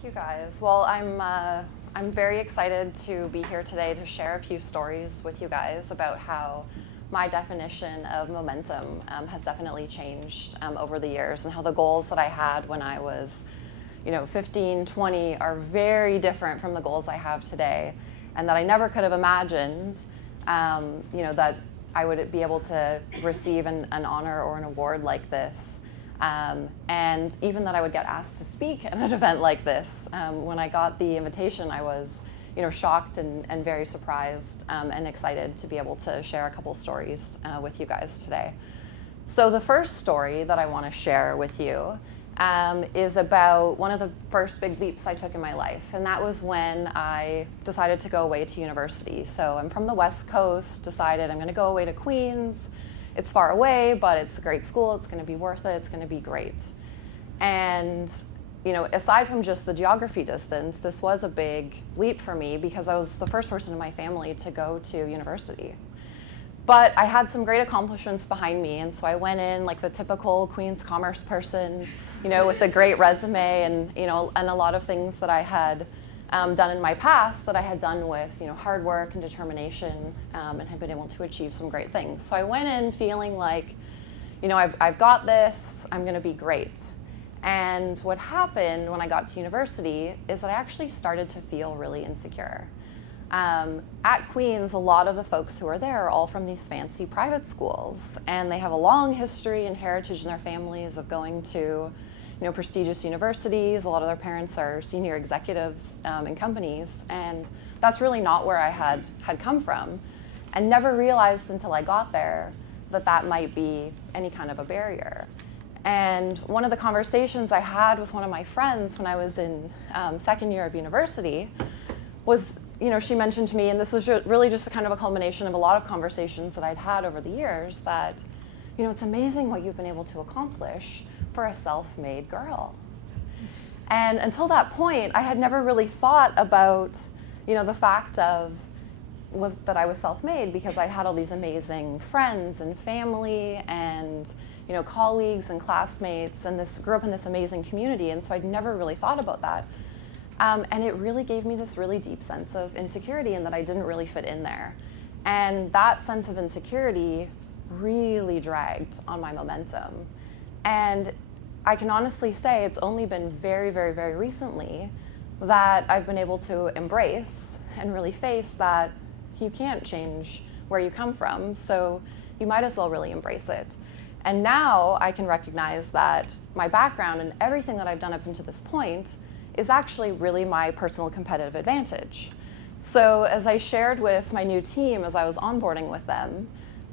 Thank you guys. Well, I'm very excited to be here today to share a few stories with you guys about how my definition of momentum has definitely changed over the years, and how the goals that I had when I was 15, 20 are very different from the goals I have today, and that I never could have imagined that I would be able to receive an honor or an award like this. And even that I would get asked to speak at an event like this. When I got the invitation, I was shocked and very surprised and excited to be able to share a couple stories with you guys today. So the first story that I want to share with you is about one of the first big leaps I took in my life, and that was when I decided to go away to university. So I'm from the West Coast, decided I'm going to go away to Queens. It's far away, but it's a great school, it's going to be worth it, it's going to be great. And aside from just the geography distance, this was a big leap for me because I was the first person in my family to go to university. But I had some great accomplishments behind me, and so I went in like the typical Queens commerce person, with a great resume and a lot of things that I had done in my past that I had done with hard work and determination, and had been able to achieve some great things. So I went in feeling like, I've got this, I'm going to be great. And what happened when I got to university is that I actually started to feel really insecure. At Queens, a lot of the folks who are there are all from these fancy private schools, and they have a long history and heritage in their families of going to prestigious universities. A lot of their parents are senior executives in companies, and that's really not where I had come from, and never realized until I got there that might be any kind of a barrier. And one of the conversations I had with one of my friends when I was in second year of university was, she mentioned to me, and this was really just a kind of a culmination of a lot of conversations that I'd had over the years, that, it's amazing what you've been able to accomplish for a self-made girl. And until that point, I had never really thought about, the fact that I was self-made, because I had all these amazing friends and family and colleagues and classmates, and grew up in this amazing community, and so I'd never really thought about that. And it really gave me this really deep sense of insecurity, and that I didn't really fit in there. And that sense of insecurity really dragged on my momentum. And I can honestly say it's only been very, very, very recently that I've been able to embrace and really face that you can't change where you come from, so you might as well really embrace it. And now I can recognize that my background and everything that I've done up until this point is actually really my personal competitive advantage. So as I shared with my new team as I was onboarding with them,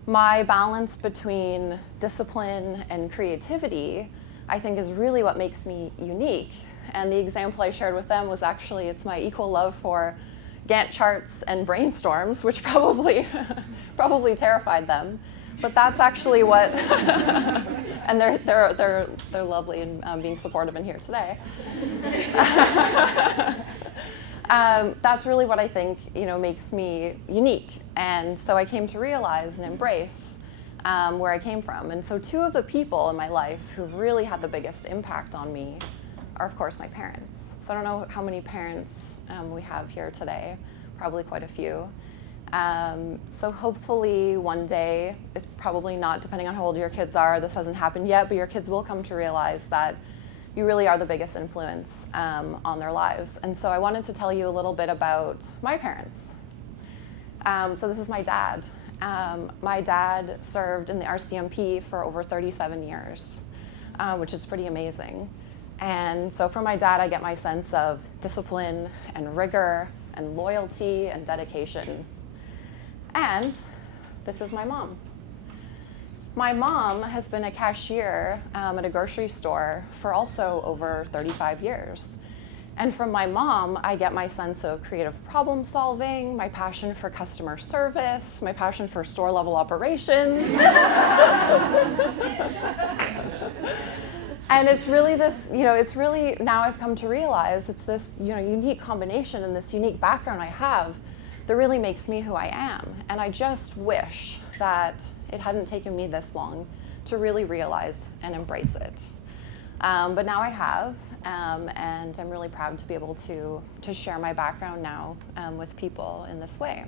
my balance between discipline and creativity, I think, is really what makes me unique. And the example I shared with them was actually, it's my equal love for Gantt charts and brainstorms, which probably terrified them. But that's actually what, and they're lovely and being supportive in here today. That's really what I think makes me unique. And so I came to realize and embrace where I came from. And so two of the people in my life who've really had the biggest impact on me are, of course, my parents. So I don't know how many parents we have here today, probably quite a few. So hopefully one day, it's probably not, depending on how old your kids are, this hasn't happened yet, but your kids will come to realize that you really are the biggest influence on their lives. And so I wanted to tell you a little bit about my parents. So this is my dad. My dad served in the RCMP for over 37 years, which is pretty amazing. And so from my dad, I get my sense of discipline and rigor and loyalty and dedication. And this is my mom. My mom has been a cashier at a grocery store for also over 35 years. And from my mom, I get my sense of creative problem solving, my passion for customer service, my passion for store level operations. And it's really this, it's really, now I've come to realize it's this, unique combination and this unique background I have that really makes me who I am. And I just wish that it hadn't taken me this long to really realize and embrace it. But now I have, and I'm really proud to be able to share my background now with people in this way.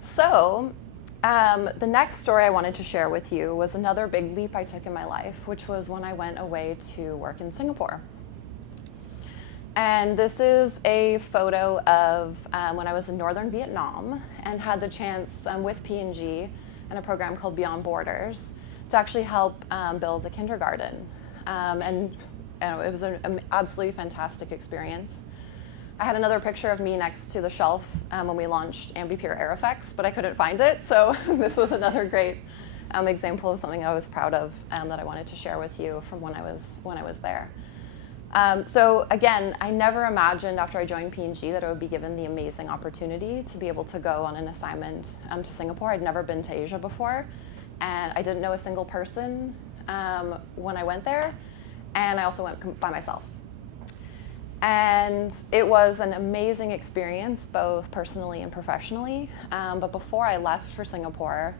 So the next story I wanted to share with you was another big leap I took in my life, which was when I went away to work in Singapore. And this is a photo of when I was in northern Vietnam and had the chance with P&G and a program called Beyond Borders to actually help build a kindergarten. And it was an absolutely fantastic experience. I had another picture of me next to the shelf when we launched Ambipure Air Effects, but I couldn't find it. So this was another great example of something I was proud of that I wanted to share with you from when I was there. So again, I never imagined after I joined P&G that I would be given the amazing opportunity to be able to go on an assignment to Singapore. I'd never been to Asia before, and I didn't know a single person when I went there, and I also went by myself. And it was an amazing experience, both personally and professionally. But before I left for Singapore,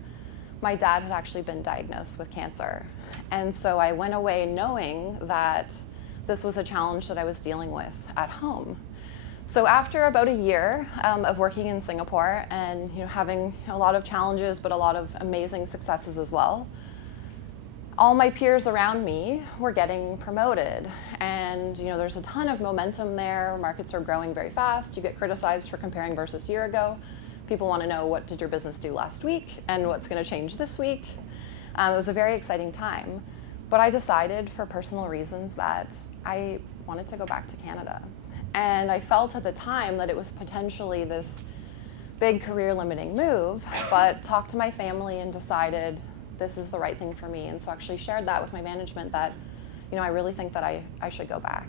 my dad had actually been diagnosed with cancer. And so I went away knowing that this was a challenge that I was dealing with at home. So after about a year of working in Singapore and having a lot of challenges, but a lot of amazing successes as well, all my peers around me were getting promoted, and there's a ton of momentum there. Markets are growing very fast. You get criticized for comparing versus a year ago. People want to know, what did your business do last week and what's going to change this week. It was a very exciting time, but I decided for personal reasons that I wanted to go back to Canada. And I felt at the time that it was potentially this big career limiting move, but talked to my family and decided this is the right thing for me. And so actually shared that with my management that, I really think that I should go back.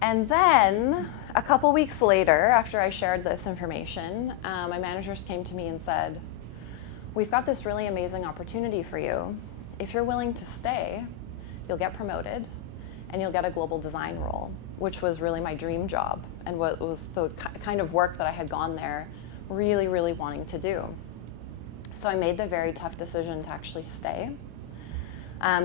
And then a couple weeks later, after I shared this information, my managers came to me and said, we've got this really amazing opportunity for you. If you're willing to stay, you'll get promoted and you'll get a global design role, which was really my dream job and what was the kind of work that I had gone there really, really wanting to do. So I made the very tough decision to actually stay.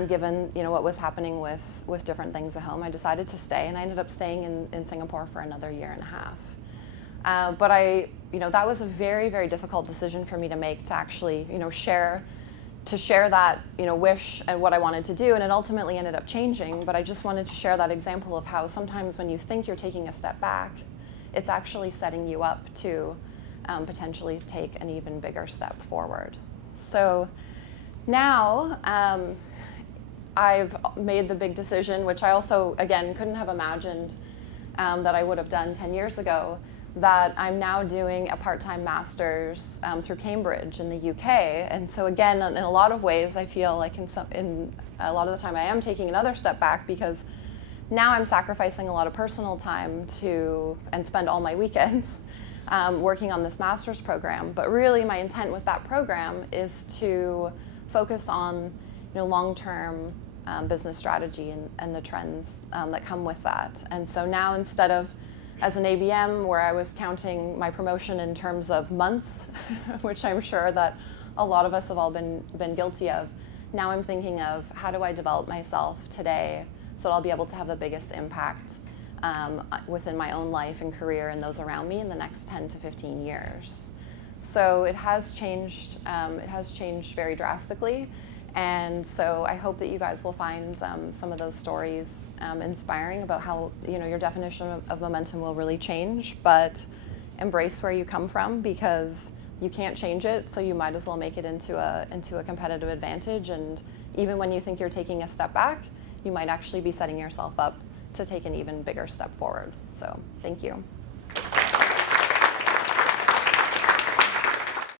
Given what was happening with different things at home, I decided to stay, and I ended up staying in Singapore for another year and a half. But that was a very, very difficult decision for me to make, to actually share that wish and what I wanted to do, and it ultimately ended up changing. But I just wanted to share that example of how sometimes when you think you're taking a step back, it's actually setting you up to potentially take an even bigger step forward. So now I've made the big decision, which I also, again, couldn't have imagined that I would have done 10 years ago, that I'm now doing a part-time master's through Cambridge in the UK. And so again, in a lot of ways, I feel like in a lot of the time I am taking another step back, because now I'm sacrificing a lot of personal time and spend all my weekends working on this master's program. But really my intent with that program is to focus on long-term business strategy and the trends that come with that. And so now, instead of as an ABM where I was counting my promotion in terms of months, which I'm sure that a lot of us have all been guilty of, now I'm thinking of how do I develop myself today so that I'll be able to have the biggest impact within my own life and career and those around me in the next 10 to 15 years. So it has changed very drastically. And so I hope that you guys will find some of those stories inspiring about how your definition of momentum will really change, but embrace where you come from, because you can't change it, so you might as well make it into a competitive advantage. And even when you think you're taking a step back, you might actually be setting yourself up to take an even bigger step forward. So thank you.